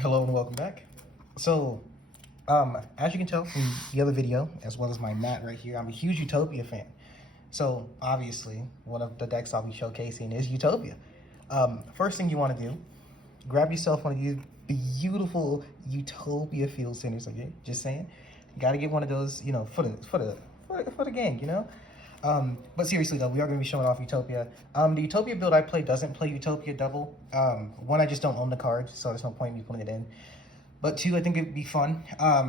Hello and welcome back. So, as you can tell from the other video, as well as my mat right here, I'm a huge Utopia fan. So, obviously, one of the decks I'll be showcasing is Utopia. First thing you want to do, grab yourself one of these beautiful Utopia field centers, okay? Just saying. You got to get one of those, you know, for the gang, you know? But seriously though, we are going to be showing off Utopia. The Utopia build I play doesn't play Utopia double. One, I just don't own the card, so there's no point in me putting it in. But two, I think it'd be fun.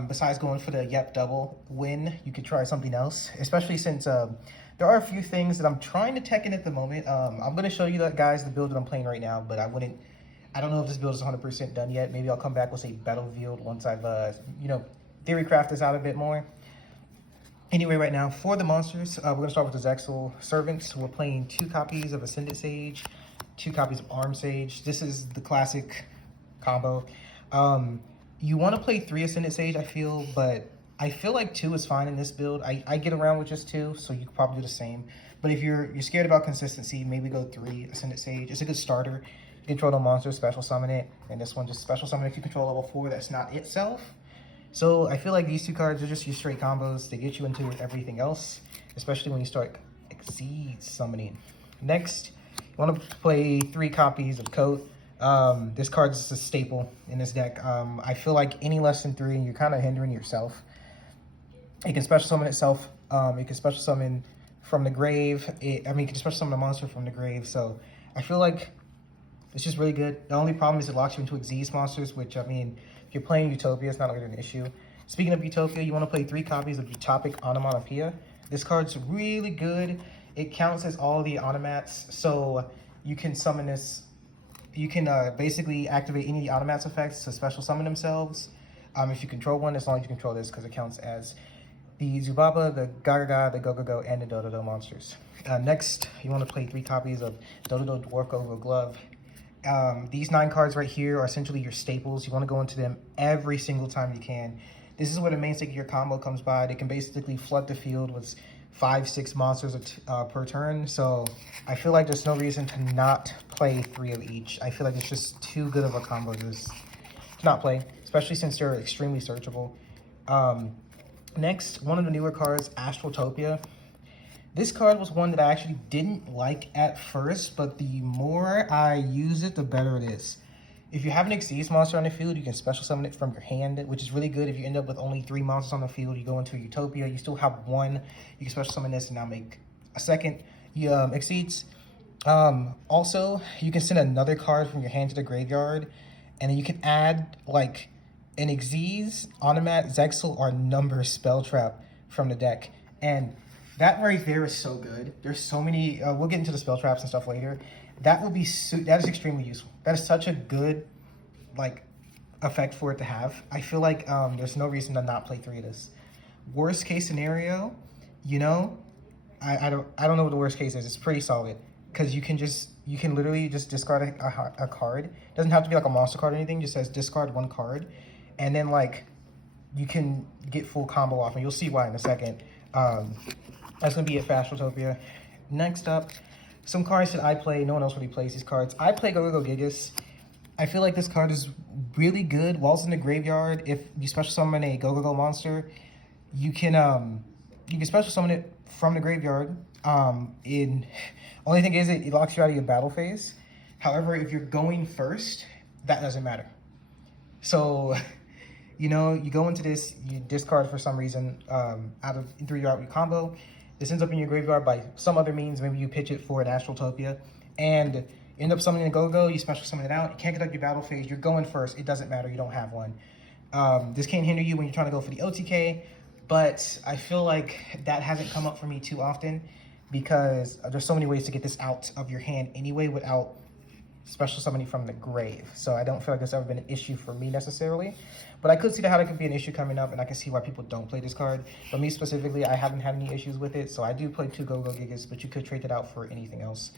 Besides going for the Yep double win, you could try something else, especially since there are a few things that I'm trying to tech in at the moment. I'm going to show you that, guys, the build that I'm playing right now, but I don't know if this build is 100% done yet. Maybe I'll come back with a battlefield once I've, theory craft this out a bit more. Anyway, right now, for the monsters, we're going to start with the Zexl Servants. We're playing 2 copies of Ascended Sage, 2 copies of Armed Sage. This is the classic combo. You want to play 3 Ascended Sage, I feel, but I feel like 2 is fine in this build. I get around with just 2, so you could probably do the same. But if you're scared about consistency, maybe go 3 Ascended Sage. It's a good starter. You control the monster, special summon it, and this one just special summon if you control level 4 that's not itself. So I feel like these 2 cards are just your straight combos to get you into everything else, especially when you start Exceed summoning. Next, you want to play 3 copies of Coat. This card is a staple in this deck. I feel like any less than 3, you're kind of hindering yourself. It can special summon itself. It can special summon from the grave. You can special summon a monster from the grave. So I feel like it's just really good. The only problem is it locks you into Exceed monsters, which, if you're playing Utopia, it's not really an issue. Speaking of Utopia, you want to play 3 copies of Utopia. This card's really good. It counts as all the automats, so you can summon this. You can basically activate any of the automats effects to special summon themselves. If you control one, as long as you control this, because it counts as the Zubaba, the Gagaga, the Go-Go-Go, and the Dododo monsters. Next, you want to play 3 copies of Dododo Dwarf Go-Go Glove. These 9 cards right here are essentially your staples. You want to go into them every single time you can. This is where the main stick of your combo comes by. They can basically flood the field with 5-6 monsters per turn. So I feel like there's no reason to not play 3 of each. I feel like it's just too good of a combo to not play, especially since they're extremely searchable. Next, one of the newer cards, Ashfortopia. This card was one that I actually didn't like at first, but the more I use it, the better it is. If you have an Exceed monster on the field, you can special summon it from your hand, which is really good. If you end up with only 3 monsters on the field, you go into Utopia, you still have 1. You can special summon this and now make a second Exceeds. Also, you can send another card from your hand to the graveyard, and then you can add like an Exceeds, Automat, Zexl, or Number spell trap from the deck. And that right there is so good. There's so many, we'll get into the spell traps and stuff later. That is extremely useful. That is such a good, effect for it to have. I feel like there's no reason to not play 3 of this. Worst case scenario, I don't know what the worst case is. It's pretty solid because you can literally just discard a card. It doesn't have to be like a monster card or anything. It just says discard 1 card, and then you can get full combo off, and you'll see why in a second. That's going to be it for Ashfortopia. Next up, some cards that I play. No one else really plays these cards. I play Go-Go Gigas. I feel like this card is really good. While it's in the graveyard, if you special summon a Go-Go monster, you can special summon it from the graveyard. Only thing is it locks you out of your battle phase. However, if you're going first, that doesn't matter. So you go into this, you discard for some reason through your combo. This ends up in your graveyard by some other means. Maybe you pitch it for an Ashfortopia, and you end up summoning a Go-Go. You special summon it out. You can't conduct your battle phase. You're going first. It doesn't matter. You don't have one. This can't hinder you when you're trying to go for the OTK, but I feel like that hasn't come up for me too often because there's so many ways to get this out of your hand anyway without special summoning from the grave. So I don't feel like there's ever been an issue for me necessarily, but I could see how there could be an issue coming up, and I can see why people don't play this card. But me specifically, I haven't had any issues with it, so I do play 2 Go-Go Gigas, but you could trade it out for anything else.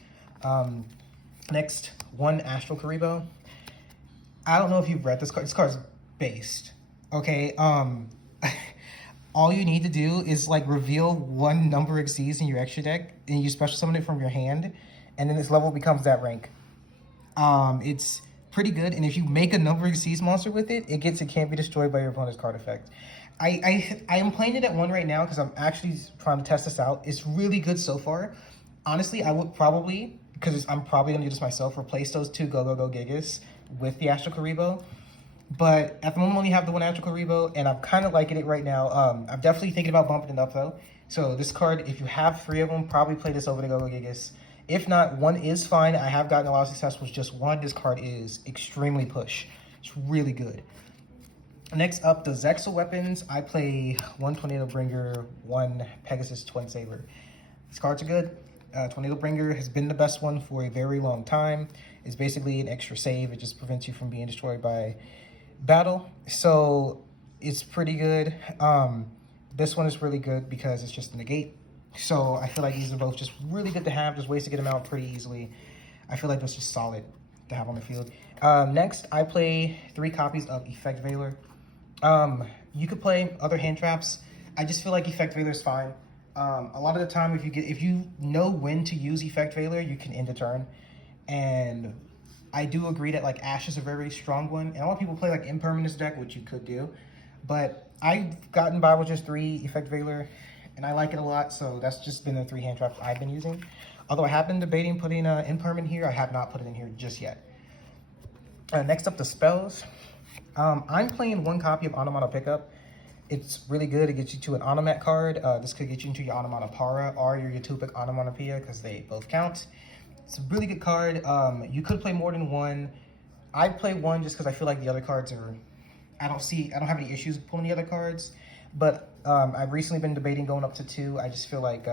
Next, 1 Astral Karibo. I don't know if you've read this card. This card's based. Okay, all you need to do is reveal 1 number Exceeds in your extra deck, and you special summon it from your hand, and then this level becomes that rank. It's pretty good. And if you make a number Xyz monster with it, it can't be destroyed by your opponent's card effect. I am playing it at 1 right now because I'm actually trying to test this out. It's really good so far. Honestly, I would probably, because I'm probably going to do this myself, replace those 2 Go Gigas with the Ashfortopia. But at the moment, I only have the 1 Ashfortopia, and I'm kind of liking it right now. I'm definitely thinking about bumping it up, though. So this card, if you have 3 of them, probably play this over the Go Gigas. If not, 1 is fine. I have gotten a lot of success with just 1. This card is extremely push. It's really good. Next up, the Zexl Weapons. I play 1 Tornado Bringer, 1 Pegasus Twin Saber. These cards are good. Tornado Bringer has been the best one for a very long time. It's basically an extra save. It just prevents you from being destroyed by battle. So it's pretty good. This one is really good because it's just a negate. So I feel like these are both just really good to have. Just ways to get them out pretty easily. I feel like that's just solid to have on the field. Next, I play 3 copies of Effect Veiler. You could play other hand traps. I just feel like Effect Veiler is fine. A lot of the time, if you know when to use Effect Veiler, you can end a turn. And I do agree that like Ash is a very strong one. And a lot of people play like Impermanence deck, which you could do. But I've gotten by with just 3 Effect Veiler, and I like it a lot. So that's just been the 3 hand traps I've been using. Although I have been debating putting Impermanent here, I have not put it in here just yet. Next up, the spells. I'm playing 1 copy of Automata Pickup. It's really good. It gets you to an Automat card. This could get you into your Automata or your Utopic Onomatopoeia because they both count. It's a really good card. You could play more than 1. I play 1 just because I feel like the other cards are... I don't have any issues pulling the other cards. But I've recently been debating going up to 2. I just feel like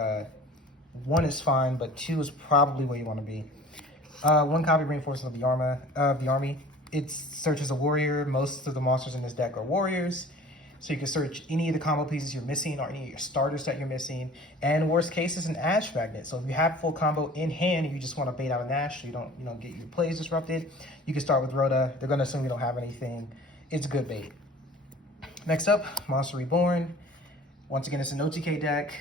1 is fine, but 2 is probably where you want to be. 1 copy Reinforcement of the Army. It searches a warrior. Most of the monsters in this deck are warriors. So you can search any of the combo pieces you're missing or any of your starters that you're missing. And worst case is an Ash Magnet. So if you have full combo in hand and you just want to bait out an Ash so you don't get your plays disrupted, you can start with Rhoda. They're going to assume you don't have anything. It's a good bait. Next up, Monster Reborn. Once again, it's an OTK deck.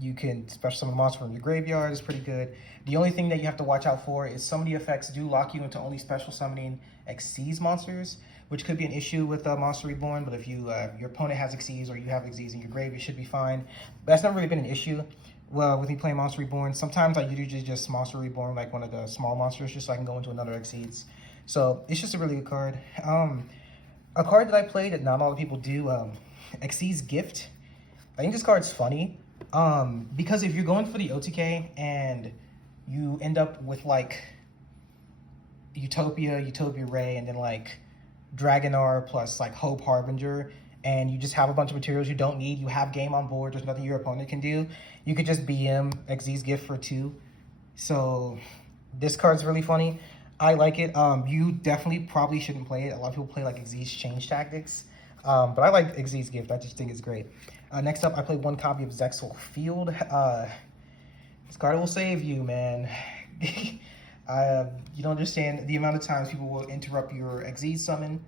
You can special summon a monster from your graveyard. It's pretty good. The only thing that you have to watch out for is some of the effects do lock you into only special summoning Xyz monsters, which could be an issue with Monster Reborn. But if your opponent has Xyz or you have Xyz in your grave, it should be fine. But that's not really been an issue with me playing Monster Reborn. Sometimes I usually just Monster Reborn like one of the small monsters just so I can go into another Xyz. So it's just a really good card. A card that I play that not a lot of people do, Xyz Gift. I think this card's funny. Because if you're going for the OTK and you end up with like Utopia Ray, and then like Dragonar plus like Hope Harbinger, and you just have a bunch of materials you don't need, you have game on board, there's nothing your opponent can do, you could just BM Xyz Gift for 2. So this card's really funny. I like it. You definitely probably shouldn't play it. A lot of people play like Xyz Change Tactics. But I like Xyz Gift. I just think it's great. Next up, I played 1 copy of Zexl Field. This card will save you, man. You don't understand the amount of times people will interrupt your Xyz summon.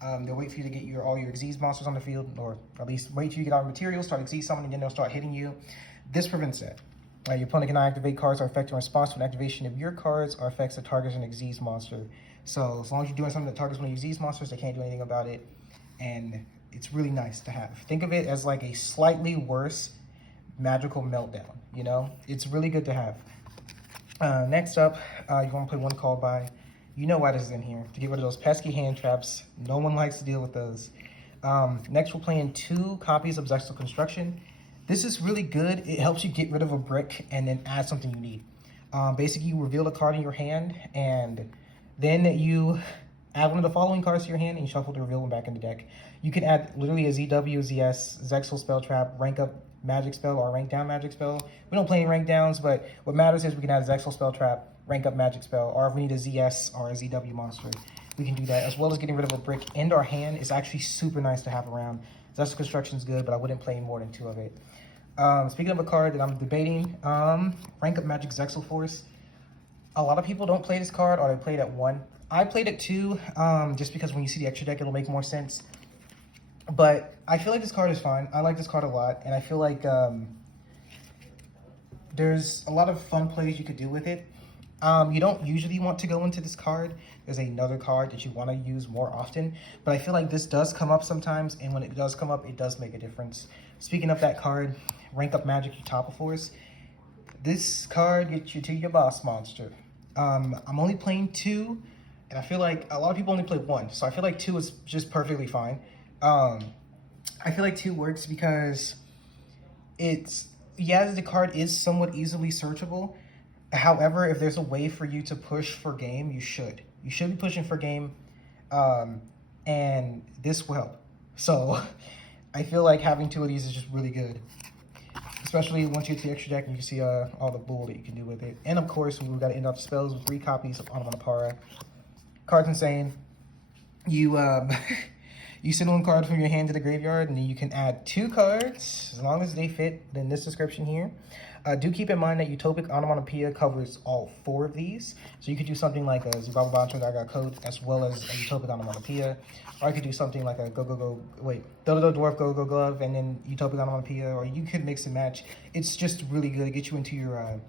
They'll wait for you to get all your Xyz monsters on the field, or at least wait till you get all the materials, start Xyz summoning, then they'll start hitting you. This prevents that. Your opponent cannot activate cards or effect in response to an activation of your cards or effects that targets an Xyz monster. So as long as you're doing something that targets one of your Xyz monsters, they can't do anything about it. And it's really nice to have. Think of it as like a slightly worse magical meltdown, you know? It's really good to have. Next up, you want to play 1 called by. You know why this is in here. To get rid of those pesky hand traps. No one likes to deal with those. Next, we're playing 2 copies of Zexl Construction. This is really good. It helps you get rid of a brick and then add something you need. Basically, you reveal a card in your hand, and then you add one of the following cards to your hand, and you shuffle to reveal them back in the deck. You can add literally a ZW, ZS, Zexl Spell Trap, rank up magic spell, or rank down magic spell. We don't play any rank downs, but what matters is we can add a Zexl Spell Trap, rank up magic spell, or if we need a ZS or a ZW monster, we can do that, as well as getting rid of a brick in our hand. Is actually super nice to have around. Zexl Construction is good, but I wouldn't play more than 2 of it. Speaking of a card that I'm debating, rank up Magic Zexl Force. A lot of people don't play this card, or they play it at 1. I played it 2, just because when you see the extra deck, it'll make more sense. But I feel like this card is fine. I like this card a lot, and I feel like there's a lot of fun plays you could do with it. You don't usually want to go into this card is another card that you want to use more often. But I feel like this does come up sometimes, and when it does come up, it does make a difference. Speaking of that card, Rank Up Magic Utopia Force. This card gets you to your boss monster. I'm only playing 2, and I feel like a lot of people only play 1, so I feel like 2 is just perfectly fine. I feel like 2 works because the card is somewhat easily searchable. However, if there's a way for you to push for game, you should. You should be pushing for game, and this will help. So I feel like having 2 of these is just really good. Especially once you get to the extra deck and you can see all the bull that you can do with it. And of course, we've got to end off spells with 3 copies of Onomatopoeia. Card's insane. You you send 1 card from your hand to the graveyard, and then you can add 2 cards as long as they fit in this description here. Do keep in mind that Utopic Onomatopoeia covers all 4 of these. So you could do something like a Zubaba Bancho that I got code, as well as a Utopic Onomatopoeia. Or I could do something like a Dodo Dwarf Go Glove, and then Utopic Onomatopoeia. Or you could mix and match. It's just really good to get you into your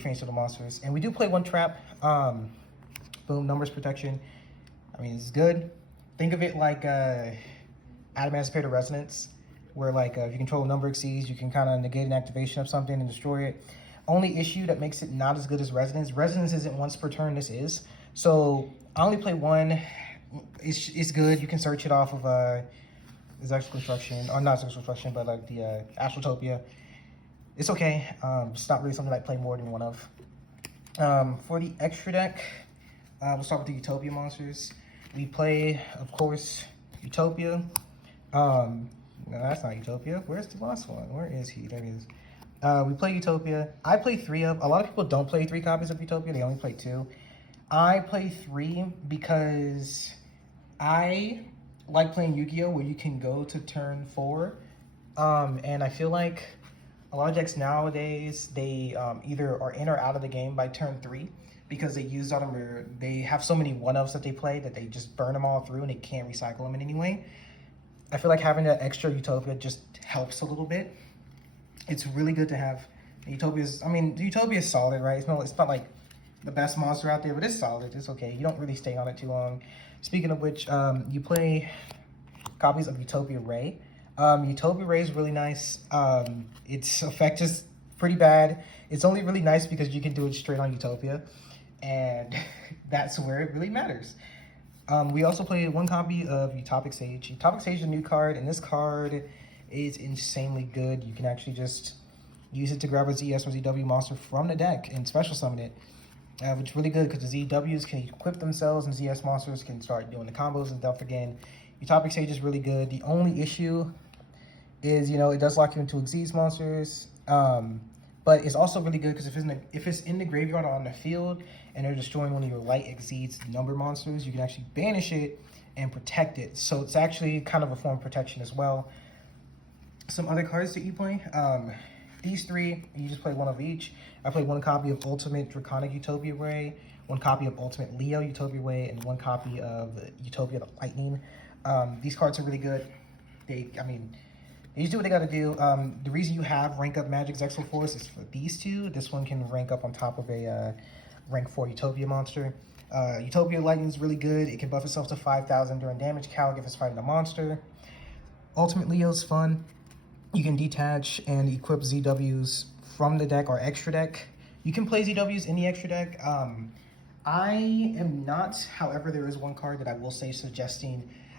face of the monsters. And we do play 1 trap. Boom, numbers protection. I mean, it's good. Think of it like Adamantipator Resonance, where like if you control a number exceeds, you can kind of negate an activation of something and destroy it. Only issue that makes it not as good as Resonance. Resonance isn't once per turn, this is. So I only play 1. It's good. You can search it off of Zexl Construction, or not Zexl Construction, but like the Ashfortopia. It's okay. It's not really something I play more than 1 of. For the extra deck, we'll start with the Utopia monsters. We play, of course, Utopia. No, that's not Utopia. Where's the last one? Where is he? There he is. We play Utopia. I play 3 of. A lot of people don't play 3 copies of Utopia. They only play 2. I play 3 because I like playing Yu-Gi-Oh! Where you can go to turn 4. And I feel like a lot of decks nowadays, they either are in or out of the game by turn 3. Because they use on them, or they have so many 1-ofs that they play that they just burn them all through and they can't recycle them in any way. I feel like having that extra Utopia just helps a little bit. It's really good to have. The Utopia is solid, right? It's not like the best monster out there, but it's solid. It's okay. You don't really stay on it too long. Speaking of which, you play copies of Utopia Ray. Utopia Ray is really nice. Its effect is pretty bad. It's only really nice because you can do it straight on Utopia. And that's where it really matters. We also play 1 copy of Utopic Sage. Utopic Sage is a new card, and this card is insanely good. You can actually just use it to grab a ZS or ZW monster from the deck and special summon it, which is really good because the ZWs can equip themselves and ZS monsters can start doing the combos and stuff again. Utopic Sage is really good. The only issue is, it does lock you into Xyz monsters. But it's also really good because if it's in the graveyard or on the field and they're destroying one of your light exceeds number monsters, you can actually banish it and protect it. So it's actually kind of a form of protection as well. Some other cards that you play. These 3, you just play 1 of each. I played 1 copy of Ultimate Draconic Utopia Ray, 1 copy of Ultimate Leo Utopia Ray, and 1 copy of Utopia the Lightning. These cards are really good. They just do what they gotta do. The reason you have Rank Up Magic Zexl Force is for these 2. This one can rank up on top of a rank 4 Utopia monster. Utopia Lightning is really good. It can buff itself to 5,000 during damage calc if it's fighting a monster. Ultimate Leo's fun. You can detach and equip ZWs from the deck or extra deck. You can play ZWs in the extra deck. I am not, however, there is 1 card that I will say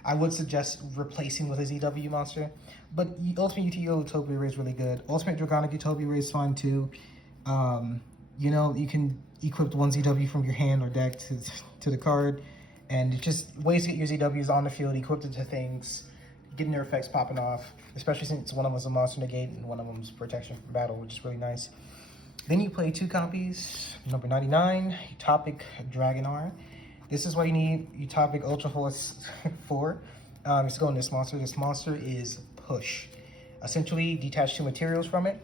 I would suggest replacing with a ZW monster. But Ultimate Utopia Ray is really good. Ultimate Draconic Utopia Ray is fine too. You can equip 1 ZW from your hand or deck to the card. And it's just ways to get your ZWs on the field, equipped into things, getting their effects popping off. Especially since one of them is a monster negate and one of them is protection from battle, which is really nice. Then you play 2 copies. Number 99, Utopic Dragonar. This is what you need Utopic Ultra Force for. Let's go on this monster. This monster is Push. Essentially, detach 2 materials from it.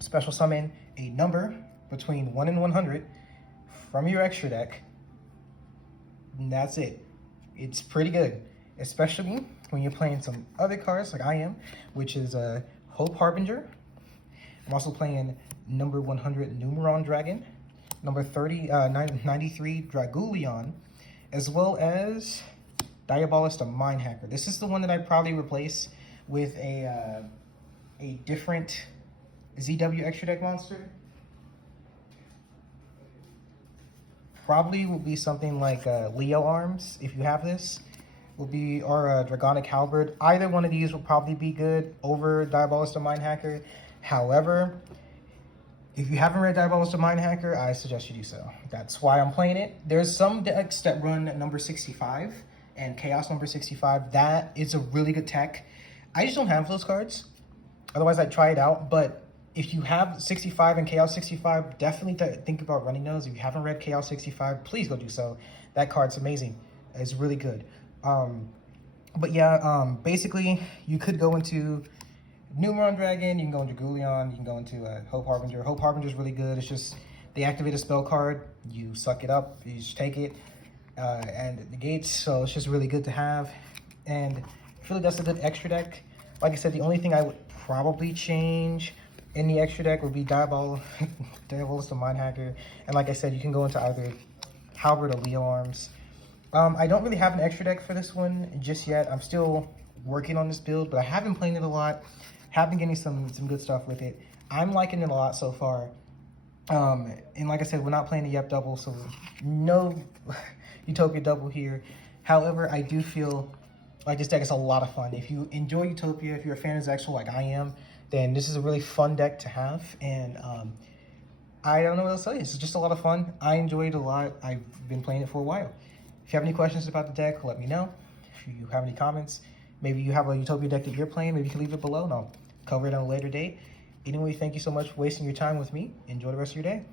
Special summon a number between 1 and 100 from your extra deck. And that's it. It's pretty good. Especially when you're playing some other cards like I am, which is Hope Harbinger. I'm also playing number 100 Numeron Dragon, number 93 Dragulion, as well as Diabolist, a Mind Hacker. This is the one that I probably replace with a different ZW extra deck monster. Probably will be something like Leo Arms, if you have this. Will be, or Dragonic Halberd. Either one of these will probably be good over Diabolist, a Mind Hacker. However, if you haven't read Diabolist, a Mind Hacker, I suggest you do so. That's why I'm playing it. There's some decks that run number 65 and Chaos number 65. That is a really good tech. I just don't have those cards. Otherwise, I'd try it out. But if you have 65 and Chaos 65, definitely think about running those. If you haven't read Chaos 65, please go do so. That card's amazing. It's really good. But yeah, basically, you could go into Numeron Dragon, you can go into Goulion, you can go into Hope Harbinger. Hope Harbinger is really good. It's just, they activate a spell card, you suck it up, you just take it, and it negates, so it's just really good to have. And I feel like that's a good extra deck. Like I said, the only thing I would probably change in the extra deck would be Diabolist, the Mind Hacker. And like I said, you can go into either Halberd or Leo Arms. I don't really have an extra deck for this one just yet. I'm still working on this build, but I have been playing it a lot. Have been getting some good stuff with it. I'm liking it a lot so far. And like I said, we're not playing the Yep double, so no Utopia double here. However, I do feel like this deck is a lot of fun. If you enjoy Utopia, if you're a fan of Zexl like I am, then this is a really fun deck to have. And I don't know what else to say. It's just a lot of fun. I enjoy it a lot. I've been playing it for a while. If you have any questions about the deck, let me know. If you have any comments, maybe you have a Utopia deck that you're playing, maybe you can leave it below and I'll cover it on a later date. Anyway, thank you so much for wasting your time with me. Enjoy the rest of your day.